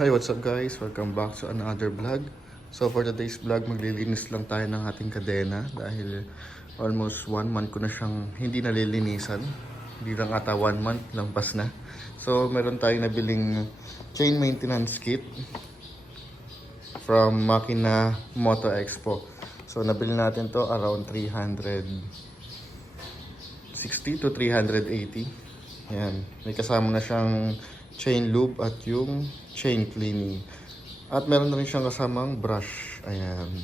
Hi, what's up guys? Welcome back to another vlog. So for today's vlog, maglilinis lang tayo ng ating kadena dahil almost one month ko na siyang hindi nalilinisan. Hindi lang ata one month, lampas na. So meron tayong nabiling chain maintenance kit from Makina Moto Expo. So nabili natin to around 360 to 380. Yan. May kasama na siyang chain lube at yung chain cleaning. At meron na rin siyang kasamang brush. Ayan.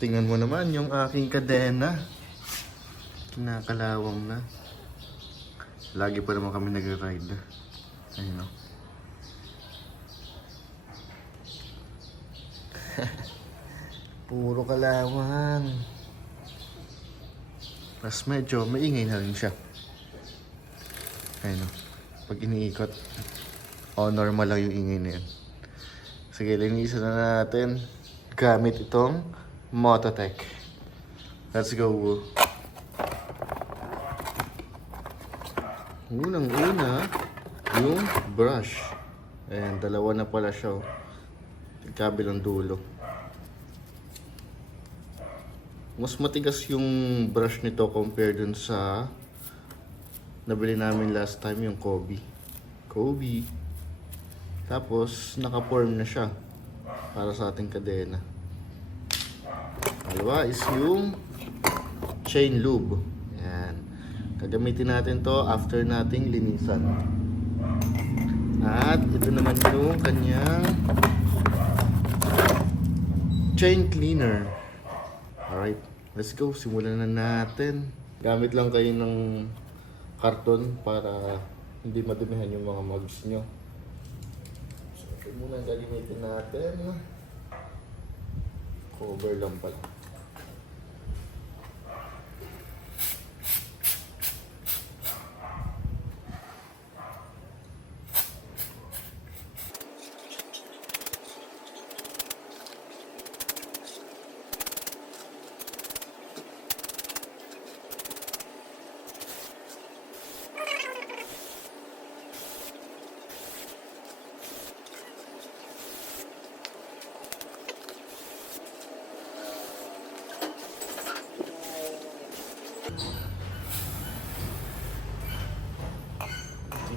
Tingnan mo naman yung aking kadena. Kinakalawang na. Lagi pa naman kami nag-ride. Ayun o. Puro kalawang. Tapos medyo maingay na rin siya. Ayun o. Pag iniikot, o normal lang yung ingay na yan. Sige, linisan na natin gamit itong Mototech. Let's go. Unang-una, yung brush. Ayan, dalawa na pala siya. Oh. Kabilang dulo. Mas matigas yung brush nito compare dun sa nabili namin last time yung Kobe. Kobe. Tapos, naka-form na siya para sa ating kadena. Dalawa is yung chain lube. Yan. Gagamitin natin to after nating linisan. At ito naman yung kanyang chain cleaner. Alright, let's go. Simulan na natin. Gamit lang kayo ng karton para hindi madumihan yung mga mugs nyo. So, ito muna gagamitin natin. Cover lang pala.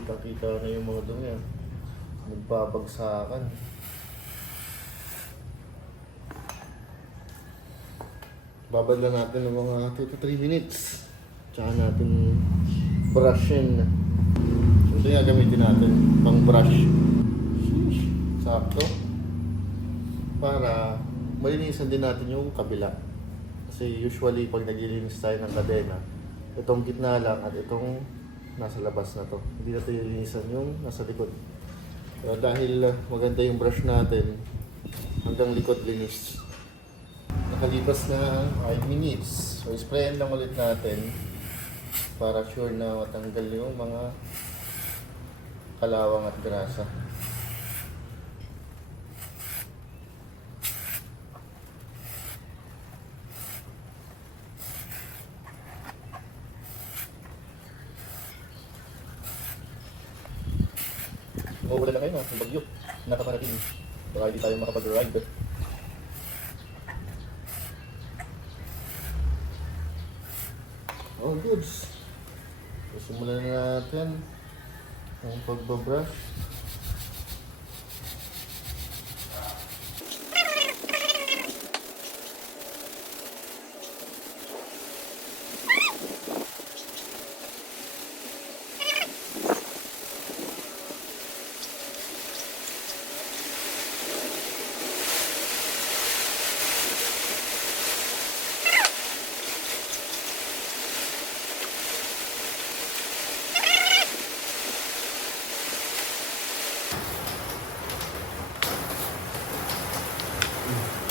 Kita-kita na yung mga dumi. ah. Nagbabagsakan. Babad natin ng mga 2 to 3 minutes. Tsaka natin brushin. So ito yung gagamitin natin. Pang brush. Sheesh. Sakto. Para malinisan din natin yung kabila. Kasi usually pag naglilinis tayo ng kadena, itong gitna lang at itong nasa labas na to. Hindi natin lilinisan yung nasa likod. Pero dahil maganda yung brush natin, hanggang likod linis. Nakalipas na 5 minutes. So sprayan lang ulit natin para sure na matanggal yung mga kalawang at grasa. Umuulan na kayo? Yung bagyo. Nakaparating. Baka hindi tayo makapag-ride. Oh, goods. So, simulan na natin ang pagbabrush.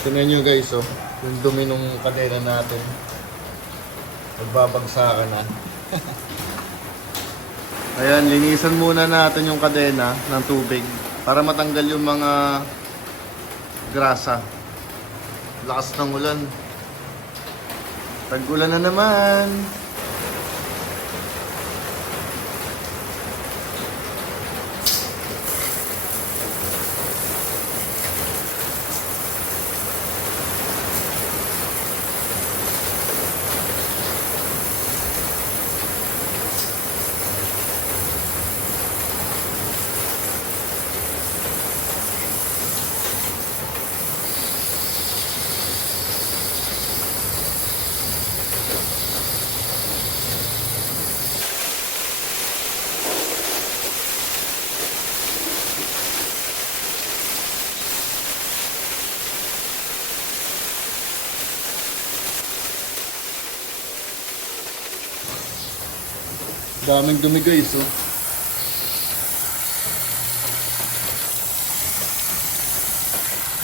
Tingnan nyo guys, oh. Yung dumi nung kadena natin. Nagbabagsakan na. Ayan, linisan muna natin yung kadena ng tubig para matanggal yung mga grasa. Lakas ng ulan. Tag-ulan na naman. Daming dumi guys, oh.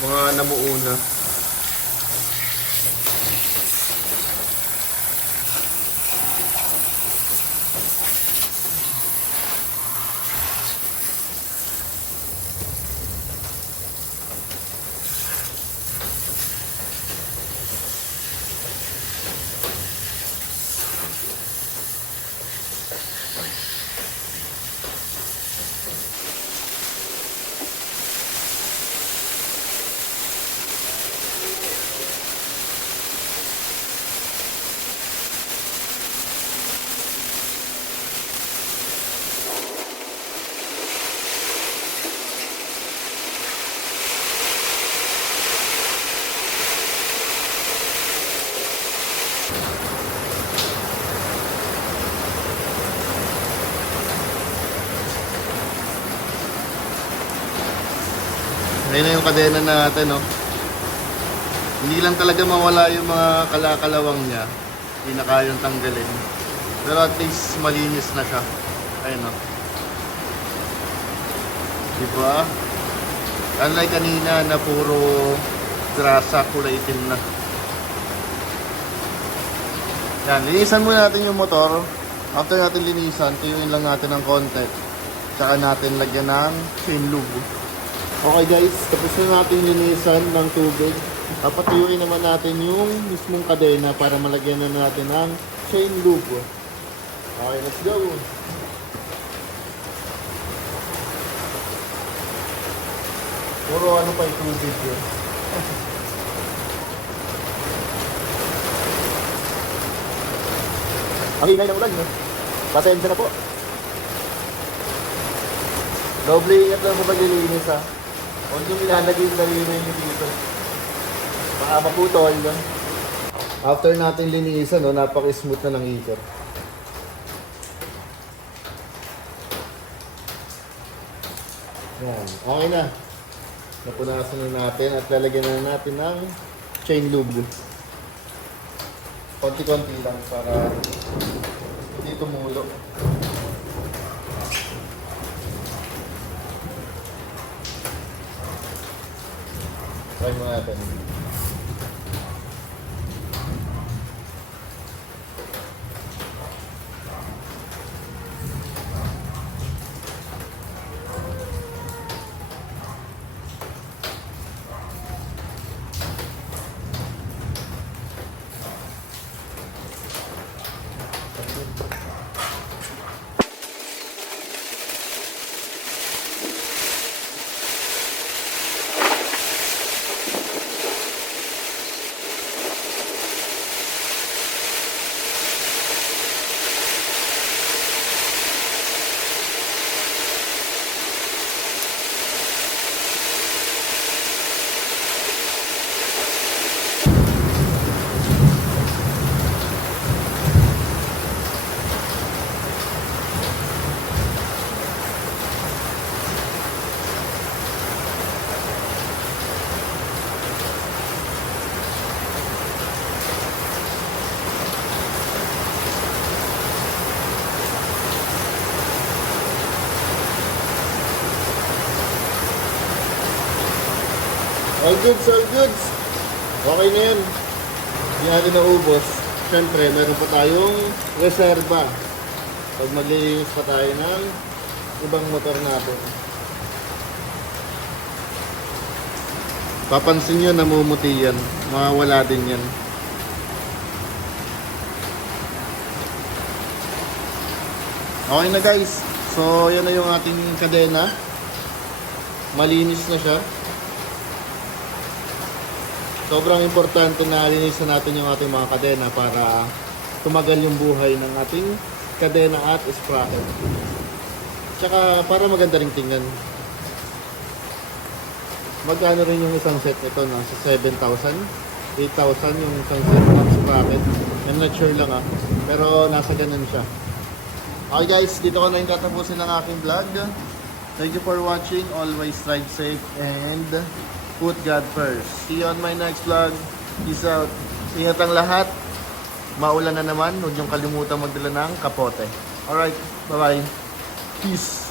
Mga namuuna. Ayun na yung kadena natin, no? Hindi lang talaga mawala yung mga kalakalawang niya. Hindi na kayang tanggalin. Pero at least malinis na siya. Ayun, no? Diba? Unlike kanina na puro grasa, kulay itim na. Yan, linisan muna natin yung motor. After natin linisan, tuyuin lang natin ng konti. Tsaka natin lagyan ng chain lube. Okay guys, tapos na natin linisan ng tubig. Papatuyuin naman natin yung mismong kadena para malagyan na natin ng chain lube. Okay, let's go. Puro ano pa yung tubig yun. Ang ingay ng ulan, no? Pasensya na po. Doble ingat lang sa paglilinis ha. Huwag yung ilalagay yung daliri nyo dito. Baka maputol no? After natin linisan, no, napaka-smooth na ng ikot. Yan, okay na. Napunasan na natin at lalagyan na natin ng chain lube. Konti-konti lang para hindi tumulo. Try mo natin. All goods, all goods. Okay na yan. Hindi natin naubos. Siyempre, meron pa tayong reserva. Pag maglilinis pa tayo ng ibang motor natin. Papansin nyo, namumuti yan. Mawawala din yan. Okay na guys. So, yan na yung ating kadena. Malinis na siya. Sobrang importante na linisan natin yung ating mga kadena para tumagal yung buhay ng ating kadena at sprocket. Tsaka para maganda rin tingnan. Magkano rin yung isang set nito no? Sa 7,000? 8,000 yung isang set ng sprocket. I'm not sure lang ah. Pero nasa ganun siya. Okay guys, dito ko na yung katapusin ng aking vlog. Thank you for watching. Always ride safe and put God first. See you on my next vlog. Peace out. Ingat ang lahat. Maulan na naman. Huwag niyong kalimutan magdala ng kapote. Alright, bye-bye. Peace.